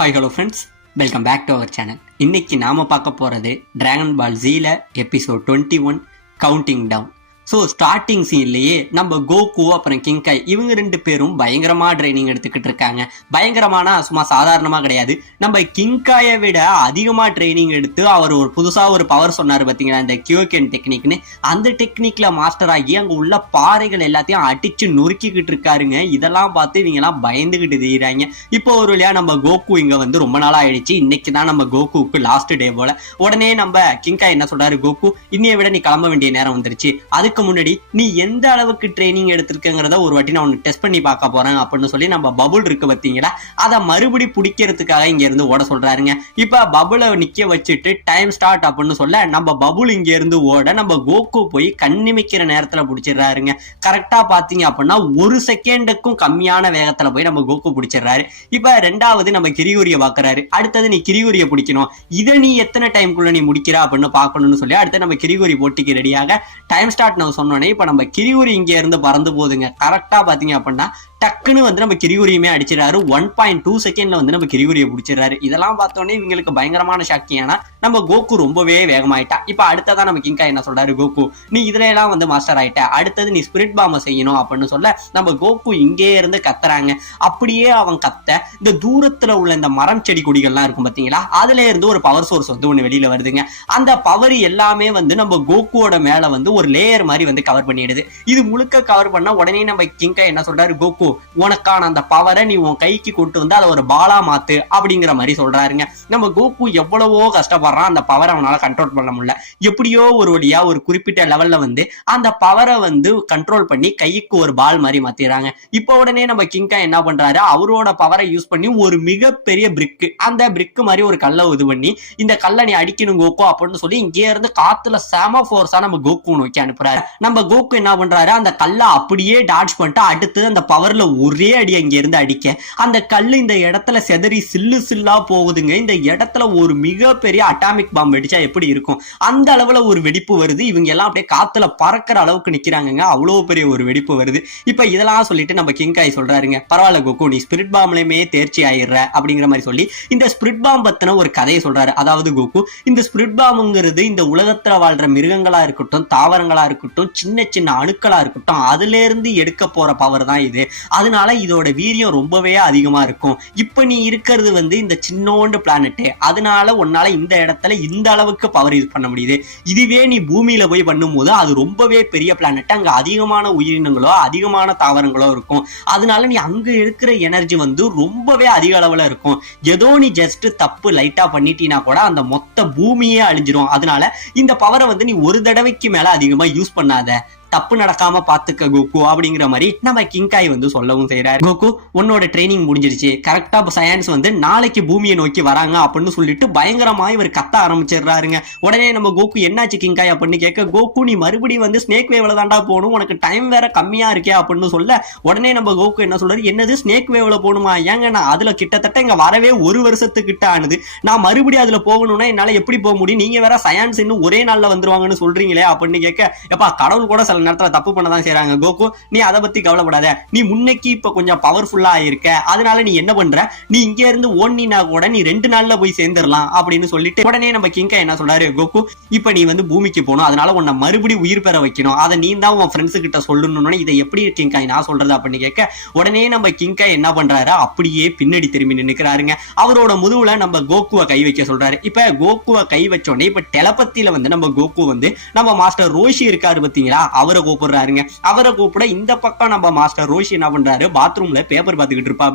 Hi hello friends, welcome back to our channel. இன்னைக்கு நாம பார்க்க போறது டிராகன் பால் ஜீல episode 21 counting down. So starting சீன்லயே நம்ம கோகு அப்புறம் கிங்காய் இவங்க ரெண்டு பேரும் பயங்கரமா ட்ரைனிங் எடுத்துக்கிட்டு இருக்காங்க. பயங்கரமான சும்மா சாதாரணமா கிடையாது, நம்ம கிங்காயை விட அதிகமா ட்ரைனிங் எடுத்து அவர் ஒரு புதுசா ஒரு பவர் சொன்னாரு பாத்தீங்களா, இந்த கியோகென் டெக்னிக்னு. அந்த டெக்னிக்ல மாஸ்டர் ஆகி அங்க உள்ள பாறைகள் எல்லாத்தையும் அடிச்சு நொறுக்கிக்கிட்டு இருக்காருங்க. இதெல்லாம் பார்த்து இவங்க எல்லாம் பயந்துகிட்டு தெரியுறாங்க. இப்போ ஒரு வழியா நம்ம கோகு இங்க வந்து ரொம்ப நாள் ஆயிடுச்சு. இன்னைக்கு தான் நம்ம கோகுக்கு லாஸ்ட் டே போல. உடனே நம்ம கிங்காய் என்ன சொல்றாரு, கோகு இன்னைய விட நீ கிளம்ப வேண்டிய நேரம் வந்துருச்சு. அதுக்கு முன்னாடி நீ எந்த அளவுக்கு ட்ரைனிங் எடுத்திருக்கங்கிறத ஒரு வாட்டி நான் உனக்கு டெஸ்ட் பண்ணி பார்க்க போறேன் அப்படின்னு சொல்லி நம்ம பபுள் இருக்கு பாத்தீங்களா, அதை மறுபடி பிடிக்கிறதுக்காக இங்க இருந்து ஓட சொல்றாருங்க. இப்ப பபுளை நிக்க வச்சுட்டு டைம் ஸ்டார்ட் அப்படின்னு சொல்ல நம்ம பபுள் இங்க இருந்து ஓட நம்ம கோகு போய் கண்ணிமிக்கிற நேரத்துல பிடிச்சிடுறாருங்க. கரெக்டா பாத்தீங்க அப்படின்னா ஒரு செகண்டுக்கும் கம்மியான வேகத்துல போய் நம்ம கோகு பிடிச்சிடுறாரு. இப்ப ரெண்டாவது நம்ம கிரிகுரிய பாக்குறாரு. அடுத்தது நீ கிரிகுரிய பிடிக்கணும், இதை நீ எத்தனை டைம்குள்ள நீ முடிக்கிற அப்படின்னு பாக்கணும்னு சொல்லி அடுத்து நம்ம கிரிகுரி போட்டிக்கு ரெடியாக டைம் ஸ்டார்ட் நம்ம சொன்னோன்னே இப்ப நம்ம கிரிகுரி இங்க இருந்து பறந்து போகுதுங்க. கரெக்டா பாத்தீங்க அப்படின்னா டக்குன்னு வந்து நம்ம கிரிகுரியுமே அடிச்சிடறாரு. 1.2 செகண்ட்ல வந்து நம்ம கிரிகுரியை பிடிச்சிடறாரு. இதெல்லாம் பார்த்தோன்னே இவங்களுக்கு பயங்கரமான ஷாக்கி. ஏன்னா நம்ம கோகு ரொம்பவே வேகமாயிட்டா. இப்ப அடுத்ததான் நம்ம கிங்காய் என்ன சொல்றாரு, கோகு நீ இதுல எல்லாம் வந்து மாஸ்டர் ஆயிட்ட, அடுத்தது நீ ஸ்பிரிட் பாம்ப செய்யணும் அப்படின்னு சொல்ல நம்ம கோகு இங்கே இருந்து கத்துறாங்க. அப்படியே அவன் கத்த இந்த தூரத்துல உள்ள இந்த மரம் செடி கொடிகள்லாம் இருக்கும் பாத்தீங்களா, அதுல இருந்து ஒரு பவர் சோர்ஸ் வந்து ஒண்ணு வெளியில வருதுங்க. அந்த பவர் எல்லாமே வந்து நம்ம கோகுவோட மேல வந்து ஒரு லேயர் மாதிரி வந்து கவர் பண்ணிடுது. இது முழுக்க கவர் பண்ண உடனே நம்ம கிங்காய் என்ன சொல்றாரு, கோகு உனக்கான அந்த பவரை நீ உன் கைக்கு கொண்டு வந்து அதை ஒரு பாலா மாத்து அப்படிங்கிற மாதிரி சொல்றாருங்க. நம்ம கோகு எவ்வளவோ கஷ்டப்படுறான், அந்த பவரை அவனால கண்ட்ரோல் பண்ண முடியல. எப்படியோ ஒரு வழியா ஒரு குறிப்பிட்ட லெவல்ல வந்து அந்த பவரை வந்து கண்ட்ரோல் பண்ணி கைக்கு ஒரு பால் மாதிரி மாத்திடுறாங்க. இப்போ உடனே நம்ம கிங்காய் என்ன பண்றாரு, அவரோட பவரை யூஸ் பண்ணி ஒரு மிகப்பெரிய பிரிக், அந்த பிரிக் மாதிரி ஒரு கல்லை இது பண்ணி இந்த கல்லை நீ அடிக்கணும் கோகு அப்படின்னு சொல்லி இங்கே இருந்து காத்துல செம ஃபோர்ஸா நம்ம கோகு நோக்கி அனுப்புறாரு. நம்ம கோகு என்ன பண்றாரு, அந்த கல்லை அப்படியே டாட்ச் பண்ணிட்டு அடுத்து அந்த பவர்ல ஒரே அடி அங்க இருந்து அடிக்க அந்த கல்லு இந்த இடத்துல செதறி சில்லு சில்லா போகுதுங்க. இந்த இடத்துல ஒரு மிகப்பெரிய அட்டாமிக் பாம்பு வெடிச்சா எப்படி இருக்கும் அந்த அளவுல ஒரு வெடிப்பு வருது. இவங்க எல்லாம் அப்படியே காத்துல பறக்கிற அளவுக்கு நிக்கிறாங்க. அவ்வளவு பெரிய ஒரு வெடிப்பு வருது. இப்ப இதெல்லாம் சொல்லிட்டு நம்ம கிங்காய் சொல்றாருங்க, பரவாயில்ல கோகு நீ ஸ்பிரிட் பாம்லயுமே தேர்ச்சி ஆயிடுற அப்படிங்கிற மாதிரி சொல்லி இந்த ஸ்பிரிட் பாம் பத்தின ஒரு கதையை சொல்றாரு. அதாவது கோகு இந்த ஸ்பிரிட் பாம்புங்கிறது இந்த உலகத்துல வாழ்ற மிருகங்களா இருக்கட்டும், தாவரங்களா இருக்கட்டும், சின்ன சின்ன அணுக்களா இருக்கட்டும், அதுல இருந்து எடுக்க போற பவர் தான் இது. அதனால இதோட வீரியம் ரொம்பவே அதிகமா இருக்கும். இப்ப நீ இருக்கிறது வந்து இந்த சின்னோண்டு பிளானட், அதனால உன்னால இந்த இடத்துல இந்த அளவுக்கு பவர் யூஸ் பண்ண முடியுது. இதுவே நீ பூமியில போய் பண்ணும் போது அது ரொம்பவே பெரிய பிளானட், அங்க அதிகமான உயிரினங்களோ அதிகமான தாவரங்களோ இருக்கும். அதனால நீ அங்க இருக்கிற எனர்ஜி வந்து ரொம்பவே அதிக அளவுல இருக்கும். ஏதோ நீ ஜஸ்ட் தப்பு லைட்டா பண்ணிட்டீனா கூட அந்த மொத்த பூமியே அழிஞ்சிரும். அதனால இந்த பவரை வந்து நீ ஒரு தடவைக்கு மேல அதிகமா யூஸ் பண்ணாத, தப்பு நடக்காம பாத்துக்க கோகு அப்படிங்கிற மாதிரி நம்ம கிங்காய் வந்து சொல்லவும் செய்யறாரு. கோகு உன்னோட ட்ரைனிங் முடிஞ்சிருச்சு, கரெக்டா சயின்ஸ் வந்து நாளைக்கு பூமியை நோக்கி வராங்க அப்படின்னு சொல்லிட்டு பயங்கரமா இவர் கத்த ஆரம்பிச்சிடுறாருங்க. உடனே நம்ம கோகு என்னாச்சு கிங்காய் அப்படின்னு கேட்க, கோகு நீ மறுபடியும் வந்து ஸ்னேக் வேவ்ல தாண்டா போகணும், உனக்கு டைம் வேற கம்மியா இருக்கே அப்படின்னு சொல்ல உடனே நம்ம கோகு என்ன சொல்றாரு, என்னது ஸ்னேக் வேவ்ல போகணுமா, ஏங்க நான் அதுல கிட்டத்தட்ட இங்க வரவே ஒரு வருஷத்துக்கிட்ட ஆனது, நான் மறுபடியும் அதுல போகணும்னா என்னால எப்படி போக முடியும், நீங்க வேற சயின்ஸ் இன்னும் ஒரே நாள்ல வந்துருவாங்கன்னு சொல்றீங்களே அப்படின்னு கேட்க, எப்பா கடவுள் கூட நேரத்துல தப்பு பண்ணதான் செய்றாங்க கோகு, நீ அதை பத்தி கவலைப்படாத, நீ முன்னைக்கு இப்ப கொஞ்சம் பவர்ஃபுல்லா இருக்க, அதனால நீ என்ன பண்ற, நீ இங்க இருந்து ஓடினா கூட நீ 2 நாள்ல போய் சேர்ந்துடலாம் அப்படின்னு சொல்லிட்டு உடனே நம்ம கிங்காய் என்ன சொல்றாரு, கோகு இப்ப நீ வந்து பூமிக்கு போகணும், அதனால உன்னை மறுபடியும் உயிர் பெற வைக்கணும், அதை நீ தான் உன் ஃப்ரெண்ட்ஸ் கிட்ட சொல்லணும்னு இதை எப்படி கிங்காய் நான் சொல்றது அப்படின்னு கேட்க உடனே நம்ம கிங்காய் என்ன பண்றாரு, அப்படியே பின்னாடி திரும்பி நின்னுக்கிறாருங்க. அவரோட முதுகுல நம்ம கோகுவை கை வைக்க சொல்றாரு. இப்ப கோகுவை கை வச்சோடனே இப்ப டெலபத்தியில வந்து நம்ம கோகு வந்து நம்ம மாஸ்டர் ரோஷி இருக்காரு பாத்தீங்களா, அவரை கூப்பிடுறாருங்க. அவரை கூப்பிட இந்த பக்கம் நம்ம மாஸ்டர் ரோஷி என்ன பண்றாரு, பாத்ரூம்ல பேப்பர் பார்த்துக்கிட்டு இருப்பா.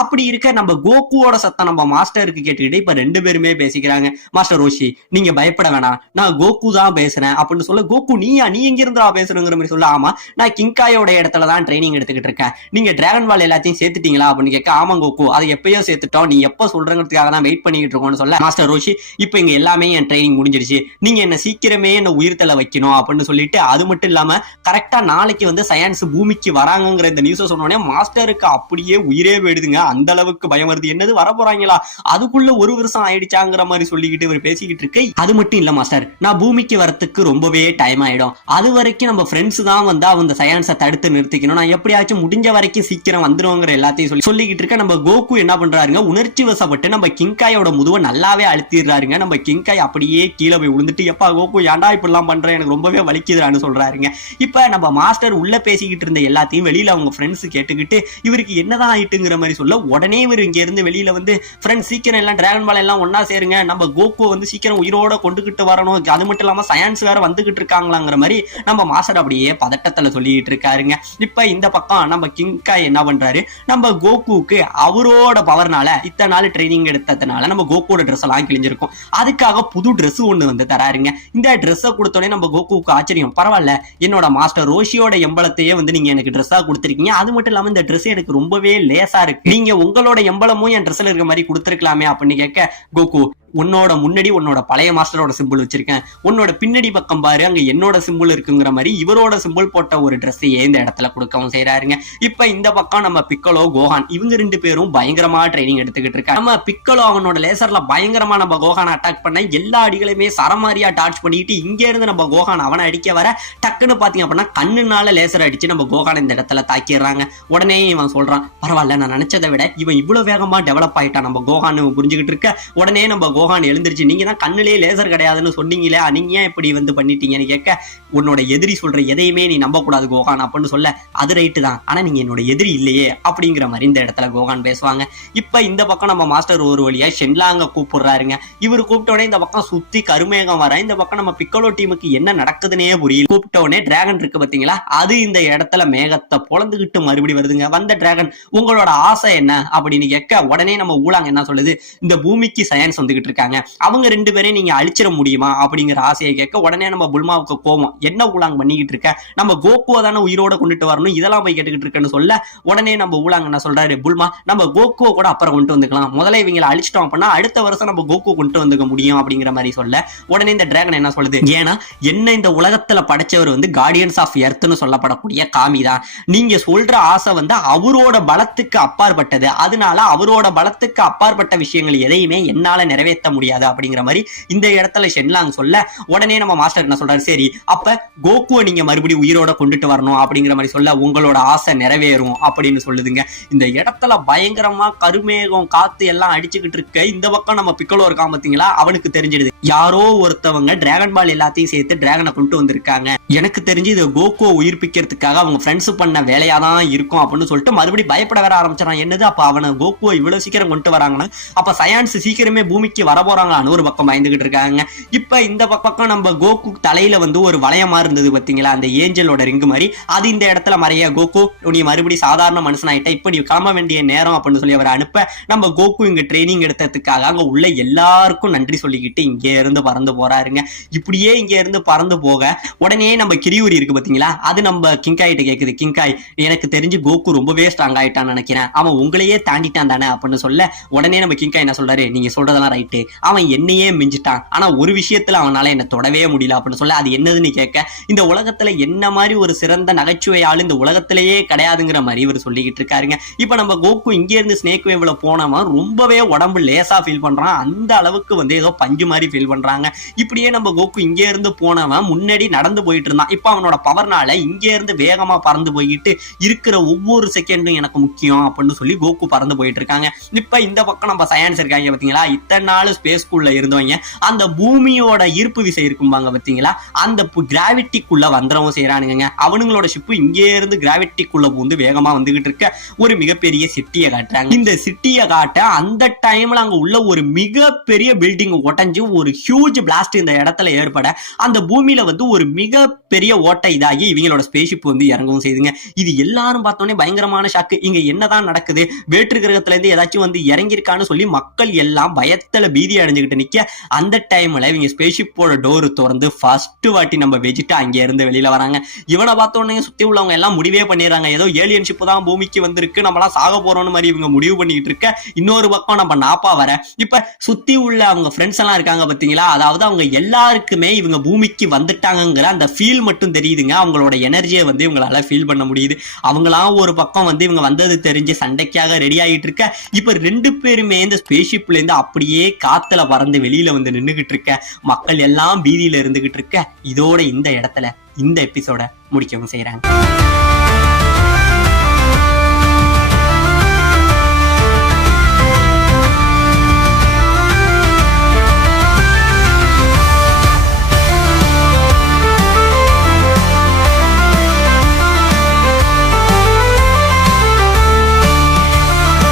அப்படி இருக்க நம்ம கோகுவோட சத்தம் நம்ம மாஸ்டருக்கு கேட்டுக்கிட்டு இப்ப 2 பேருமே பேசிக்கிறாங்க. மாஸ்டர் ரோஷி நீங்க பயப்பட வேணாம், நான் கோகு தான் பேசுறேன் அப்படின்னு சொல்ல, கோகு நீ எங்க இருந்தா பேசுறங்கிற மாதிரி சொல்ல, ஆமா நான் கிங்காயோட இடத்துல தான் ட்ரைனிங் எடுத்துக்கிட்டு இருக்கேன், நீங்க டிராகன் பால் எல்லாத்தையும் சேர்த்துட்டீங்களா அப்படின்னு கேட்க, ஆமா கோகு அதை எப்பயோ சேர்த்துட்டோம், நீ எப்ப சொல்றதுக்காக தான் வெயிட் பண்ணிட்டு இருக்கோம்னு சொல்ல, மாஸ்டர் ரோஷி இப்ப இங்க எல்லாமே என் ட்ரைனிங் முடிஞ்சிருச்சு, நீங்க என்ன சீக்கிரமே என்ன உயிர்த்தல வைக்கணும் அப்படின்னு சொல்லிட்டு, அது மட்டும் இல்லாம கரெக்டா நாளைக்கு வந்து சயின்ஸ் பூமிக்கு வராங்கிற இந்த நியூஸ் சொன்னோடனே மாஸ்டருக்கு அப்படியே உயிரே போயிடுதுங்க. அந்த அளவுக்கு பயம் வருது. என்னது வர போறாங்களா, அதுக்குள்ள ஒரு வருஷம் ஆயிடுச்சாங்கிற மாதிரி சொல்லிக்கிட்டு இவர் பேசிக்கிட்டு இருக்கு. அது மட்டும் இல்ல மாஸ்டர், நான் பூமிக்கு வரத்துக்கு ரொம்பவே டைம் ஆயிடும். அது வரைக்கும் நம்ம ஃப்ரெண்ட்ஸ் தான் வந்து அவங்க சயின்ஸை தடுத்து நிறுத்திக்கணும். நான் எப்படியாச்சும் முடிஞ்ச வரைக்கும் சீக்கிரம் வந்துருவோங்கிற எல்லாத்தையும் சொல்லிக்கிட்டு இருக்க. நம்ம கோகு என்ன பண்றாருங்க, உணர்ச்சி வசப்பட்டு நம்ம கிங்காயோட முதுவை நல்லாவே அழுத்திடுறாருங்க. நம்ம கிங்காய் அப்படியே கீழே போய் விழுந்துட்டு, எப்பா கோகு ஏன்டா இப்படிலாம் பண்றேன், எனக்கு ரொம்பவே வலிக்குதுன்னு சொல்றாருங்க. இப்ப நம்ம மாஸ்டர் உள்ள பேசிக்கிட்டு இருந்த எல்லாத்தையும் வெளியில அவங்க ஃப்ரெண்ட்ஸ் கேட்டுக்கிட்டு இவருக்கு என்னதான் ஆயிட்டுங்கிற மாதிரி சொல்ல, உடனே இவர் இங்க இருந்து வெளியில வந்து ஃப்ரெண்ட்ஸ் சீக்கிரம் எல்லாம் டிராகன் பால் எல்லாம் ஒன்னா சேருங்க, நம்ம கோகு வந்து சீக்கிரம் உயிரோட கொண்டுகிட்டு வரணும், அது மட்டும் இல்லாம சயின்ஸ் வேற வந்துகிட்டு இருக்காங்களாங்கிற மாதிரி நம்ம மாஸ்டர் அப்படியே பதட்டத்துல சொல்லிட்டு இருக்காருங்க. இப்ப இந்த பக்கம் நம்ம கிங்காய் என்ன பண்றாரு, நம்ம கோகுக்கு அவரோட பவர்னால இத்தனை நாள் ட்ரைனிங் எடுத்ததுனால நம்ம கோகுவோட ட்ரெஸ் எல்லாம் கிழிஞ்சிருக்கும். அதுக்காக புது ட்ரெஸ் ஒண்ணு வந்து தராருங்க. இந்த ட்ரெஸ்ஸை கொடுத்தோடனே நம்ம கோகுக்கு ஆச்சரியம், பரவாயில்ல என்னோட மாஸ்டர் ரோஷியோட எம்பளத்தையே வந்து நீங்க எனக்கு ட்ரெஸ்ஸா கொடுத்துருக்கீங்க, அது மட்டும் இல்லாம இந்த ட்ரெஸ் எனக்கு ரொம்பவே லேசா இருக்கு, நீங்க உங்களோட எம்பளமும் என் ட்ரெஸ்ல இருக்க மாதிரி கொடுத்துருக்கலாமே அப்படின்னு கேட்க, கோகு உன்னோட முன்னாடி உன்னோட பழைய மாஸ்டரோட சிம்பிள் வச்சிருக்கேன், உன்னோட பின்னாடி பக்கம் பாரு அங்க என்னோட சிம்பிள் இருக்குங்கிற மாதிரி இவரோட சிம்பிள் போட்ட ஒரு ட்ரெஸ்ஸையே இந்த இடத்துல கொடுக்கவும் செய்யறாருங்க. இப்ப இந்த பக்கம் நம்ம பிக்கலோ கோஹான் இவங்க ரெண்டு பேரும் பயங்கரமா ட்ரைனிங் எடுத்துக்கிட்டு இருக்காங்க. நம்ம பிக்கலோ அவனோட லேசர்ல பயங்கரமா நம்ம கோஹான் அட்டாக் பண்ண எல்லா அடிகளையுமே சரமாரியா டார்ச் பண்ணிட்டு இங்க இருந்து நம்ம கோஹான் அவனை அடிக்க வர டக்குன்னு பாத்தீங்க அப்படின்னா கண்ணுனால லேசர் அடிச்சு நம்ம கோஹான் இந்த இடத்துல தாக்கிடுறாங்க. உடனே இவன் சொல்றான், பரவாயில்ல நான் நினைச்சதை விட இவன் இவ்வளவு வேகமா டெவலப் ஆயிட்டான் நம்ம கோஹான் புரிஞ்சுக்கிட்டு இருக்க. உடனே நம்ம கோஹான் எழுந்திருச்சு, நீங்க தான் கண்ணுலயே லேசர் கிடையாதுன்னு சொன்னீங்களே, நீங்க ஏன் இப்படி வந்து பண்ணிட்டீங்கன்னு கேட்க, உன்னோட எதிரி சொல்ற எதையுமே நீ நம்ப கூடாது கோஹான் அப்படின்னு சொல்ல, அது ரைட்டு தான், ஆனா நீங்க என்னோட எதிரி இல்லையே அப்படிங்கிற மாதிரி இந்த இடத்துல கோஹான் பேசுவாங்க. இப்ப இந்த பக்கம் நம்ம மாஸ்டர் ஒரு வழியா ஷென்லாங்க கூப்பிடுறாருங்க. இவர் கூப்பிட்டோடனே இந்த பக்கம் சுத்தி கருமேகம் வர, இந்த பக்கம் நம்ம பிக்கலோ டீமுக்கு என்ன நடக்குதுன்னே புரியல. கூப்பிட்டோடனே டிராகன் இருக்கு பாத்தீங்களா, அது இந்த இடத்துல மேகத்தை பொழந்துகிட்டு மறுபடி வருதுங்க. வந்த டிராகன் உங்களோட ஆசை என்ன அப்படின்னு கேட்க, உடனே நம்ம ஊழாங்க என்ன சொல்லுது, இந்த பூமிக்கு சயின்ஸ் வந்துகிட்டு இருக்காங்க, அவங்க ரெண்டு பேரையும் நீங்க அழிச்சிட முடியுமா அப்படிங்கிற ஆசையை கேட்க, உடனே நம்ம புல்மாவுக்கு கோவம், என்ன ஊழாங்க பண்ணிக்கிட்டு இருக்க, நம்ம கோகுவை தானே உயிரோட கொண்டுட்டு வரணும், இதெல்லாம் போய் கேட்டுக்கிட்டு இருக்கேன்னு சொல்ல, உடனே நம்ம ஊழாங்க என்ன சொல்றாரு, புல்மா நம்ம கோகுவை கூட அப்புறம் கொண்டு வந்துக்கலாம், முதல்ல இவங்களை அழிச்சிட்டோம் அப்படின்னா அடுத்த வருஷம் நம்ம கோகு கொண்டு வந்துக்க முடியும் அப்படிங்கிற மாதிரி சொல்ல, உடனே இந்த டிராகன் என்ன சொல்லுது, ஏன்னா என்ன இந்த உலகத்துல படைச்சவர் வந்து கார்டியன்ஸ் ஆஃப் எர்த்னு சொல்லப்படக்கூடிய காமி தான், நீங்க சொல்ற ஆசை வந்து அவரோட பலத்துக்கு அப்பாற்பட்டது, அதனால அவரோட பலத்துக்கு அப்பாற்பட்ட விஷயங்கள் எதையுமே என்னால நிறைவேற்ற முடியாது அப்படிங்கிற மாதிரி இந்த இடத்துல ஷென்லாங் சொல்ல, உடனே நம்ம மாஸ்டர் என்ன சொல்றாரு, சரி அப்ப கோகுவை நீங்க மறுபடியும் உயிரோட கொண்டுட்டு வரணும் அப்படிங்கிற மாதிரி சொல்ல, உங்களோட ஆசை நிறைவேறும் அப்படின்னு சொல்லுதுங்க. இந்த இடத்துல பயங்கரமா கருமேகம் காத்து எல்லாம் அடிச்சுக்கிட்டு இருக்க. இந்த பக்கம் நம்ம பிக்கலோ இருக்கான் பாத்தீங்களா, அவனுக்கு தெரிஞ்சிடுது யாரோ ஒருத்தவங்க டிராகன் பால் எல்லாத்தையும் சேர்த்து டிராகனை கொண்டு வந்திருக்காங்க, எனக்கு தெரிஞ்சு இது கோகுவை உயிர்ப்பிக்கிறதுக்காக அவங்க ஃப்ரெண்ட்ஸ் பண்ண வேலையா தான் இருக்கும் அப்படின்னு சொல்லிட்டு மறுபடியும் பயப்பட வர ஆரம்பிச்சான். என்னது அப்ப அவனை கோகுவை இவ்வளவு சீக்கிரம் கொண்டு வராங்கன்னா அப்ப சயின்ஸ் சீக்கிரமே பூமிக்கு வர போறாங்களான்னு ஒரு பக்கம் பயந்துகிட்டு இருக்காங்க. இப்ப இந்த பக்கம் நம்ம கோகு தலையில வந்து ஒரு வளையமா இருந்தது பாத்தீங்களா, அந்த ஏஞ்சலோட ரிங்கு மாதிரி, அது இந்த இடத்துல மறைய, கோகு நீ மறுபடியும் சாதாரண மனுஷனாயிட்ட, இப்ப நீ கிளம்ப வேண்டிய நேரம் அப்படின்னு சொல்லி அவர் அனுப்ப, நம்ம கோகு இங்க ட்ரைனிங் எடுத்ததுக்காக அங்க உள்ள எல்லாருக்கும் நன்றி சொல்லிக்கிட்டு இங்க இருந்து பறந்து போறாருங்க. இப்படியே இங்க இருந்து பறந்து போக உடனே நம்ம கிரியூரி இருக்கு பாத்தீங்களா, அது நம்ம கிங்காயிட்ட கேக்குது, கிங்காய் எனக்கு தெரிஞ்சு கோகு ரொம்பவே ஸ்ட்ராங் ஆயிட்டான்னு நினைக்கிறேன், அவன் உங்களையே தாண்டிட்டான் தானே அப்படின்னு சொல்ல, உடனே நம்ம கிங்காய் என்ன சொல்றாரு, நீங்க சொல்றதெல்லாம் ரைட்டு, அவன் என்னையே மிஞ்சிட்டான், ஆனா ஒரு விஷயத்துல அவனால என்ன தொடவே முடியல அப்படின்னு சொல்ல, அது என்னதுன்னு கேட்க, இந்த உலகத்துல என்ன மாதிரி ஒரு சிறந்த நகைச்சுவையாளு இந்த உலகத்திலேயே கிடையாதுங்கிற மாதிரி இவர் சொல்லிக்கிட்டு இருக்காருங்க. இப்ப நம்ம கோகு இங்க இருந்து ஸ்னேக் வேவ்ல போனவன் ரொம்பவே உடம்பு லேசா ஃபீல் பண்றான், அந்த அளவுக்கு வந்து ஏதோ பஞ்சு மாதிரி ஃபீல் பண்றாங்க. இப்படியே நம்ம கோகு இங்க இருந்து போனவன் முன்னாடி நடந்து போயிட்டு இருந்தான், இப்ப அவனோட பவர்னால இங்க இருந்து வேகமா பறந்து போயிட்டு இருக்கிற ஒவ்வொரு செகண்டும் எனக்கு முக்கியம் அப்படின்னு சொல்லி கோகு பறந்து போயிட்டு இருக்காங்க. இப்ப இந்த பக்கம் நம்ம சயின்ஸ் இருக்காங்க பாத்தீங்களா, இத்தனை நாள் ஸ்பேஸ்குள்ள இருந்தவங்க அந்த பூமியோட ஈர்ப்பு விசை இருக்கும்பாங்க பாத்தீங்களா, அந்த கிராவிட்டிக்குள்ள வந்துடவும் செய்யறானுங்க. அவனுங்களோட ஷிப்பு இங்கே இருந்து கிராவிட்டிக்குள்ள பூந்து வேகமா வந்துகிட்டு இருக்க ஒரு மிகப்பெரிய சிட்டியை காட்டுறாங்க. இந்த சிட்டியை காட்ட அந்த டைம்ல அங்க உள்ள ஒரு மிகப்பெரிய பில்டிங் உடைஞ்சு ஒரு ஹியூஜ் பிளாஸ்ட் இந்த இடத்துல ஏற்பட அந்த பூமியில வந்து ஒரு மிகப்பெரிய ஓட்டை இதாகி இவங்களோட ஸ்பேஸ்ஷிப் வந்து இறங்கவும் செய்யுதுங்க. இது எல்லாரும் பார்த்தோன்னே பயங்கரமான ஷாக்கு, இங்க என்னதான் நடக்குது, வேற்று கிரகத்துல இருந்து ஏதாச்சும் வந்து இறங்கிருக்கான்னு சொல்லி மக்கள் எல்லாம் பயத்துல பீதி அடைஞ்சுக்கிட்டு நிக்க அந்த டைம்ல இவங்க ஸ்பேஸ்ஷிப்போட டோர் திறந்து ஃபர்ஸ்ட் வாட்டி நம்ம வெஜிட்டா அங்க இருந்து வெளியில வராங்க. இவனை பார்த்த உடனே சுத்தி உள்ளவங்க எல்லாம் முடிவே பண்ணிடுறாங்க, ஏதோ ஏலியன்ஷிப் தான் பூமிக்கு வந்திருக்கு, நம்மளாம் சாக போறோம்னு மாதிரி இவங்க முடிவு பண்ணிக்கிட்டு இருக்க. இன்னொரு பக்கம் நம்ம நாப்பா வர இப்ப சுத்தி உள்ள அவங்க ஃப்ரெண்ட்ஸ் எல்லாம் இருக்காங்க பாத்தீங்களா, அதாவது அவங்க எல்லாருக்குமே இவங்க பூமிக்கு வந்துட்டாங்கிற அந்த ஃபீல் மட்டும் தெரியுதுங்க. அவங்களோட எனர்ஜியை வந்து இவங்களால ஃபீல் பண்ண முடியுது. அவங்களாம் ஒரு பக்கம் வந்து இவங்க வந்தது தெரிஞ்சு சண்டைக்காக ரெடி ஆகிட்டு இருக்க. இப்ப 2 பேருமே இந்த ஸ்பேஸ்ஷிப்ல இருந்து அப்படியே காத்துல பறந்து வெளியில வந்து நின்னுகிட்டு இருக்க. மக்கள் எல்லாம் பீதியில இருந்துகிட்டு இருக்க. இதோட இந்த இடத்துல இந்த எபிசோட முடிக்கவும் செய்யறாங்க.